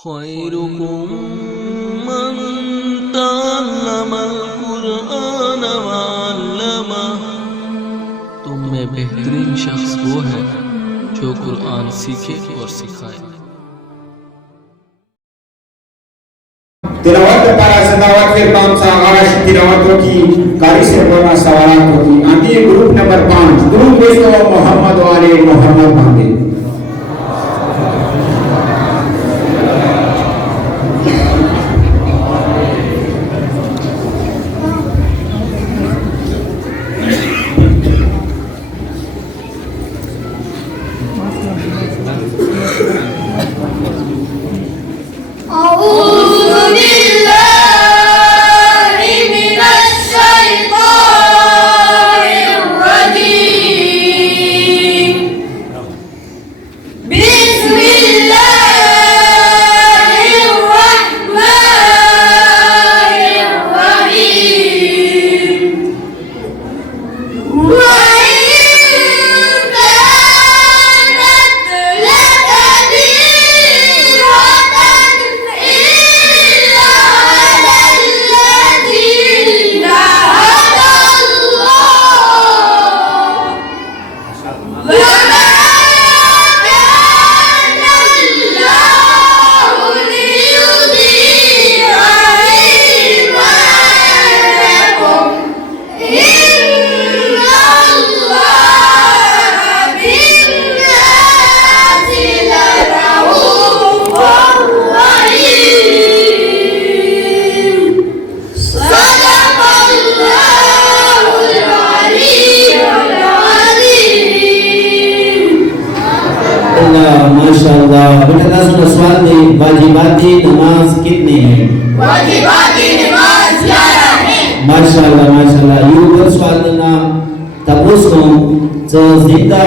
खैरुकुम मन तअल्लमल कुरआन व अल्लमह। तुम में बेहतरीन शख्स वो है जो कुरान सीखे और सिखाए। तिलावत para sedawat firman Sa'arash tilawat की कारी से बोलना सवालात होगी। आगे ग्रुप नंबर 5 ग्रुप बेसो मोहम्मद वाले मोहम्मद मांगे। माशाअल्लाह। बेटा दस सवाल दे वाजिबाती नमाज कितनी है? वाजिबाती नमाज 11 है। माशाअल्लाह माशाअल्लाह। यूबर सवाल देना तबुस को जो जिंदा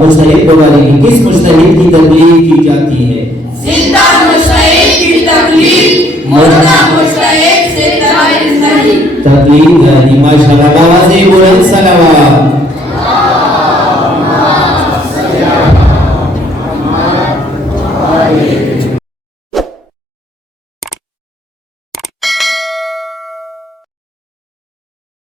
मुस्तहिद वाली किस मुस्तहिद की तकलीफ की जाती है? जिंदा मुस्तहिद की तकलीफ मुर्दा मुस्तहिद से जायज नहीं। तकलीफ है। माशाअल्लाह। बाबा से बोले सलावत।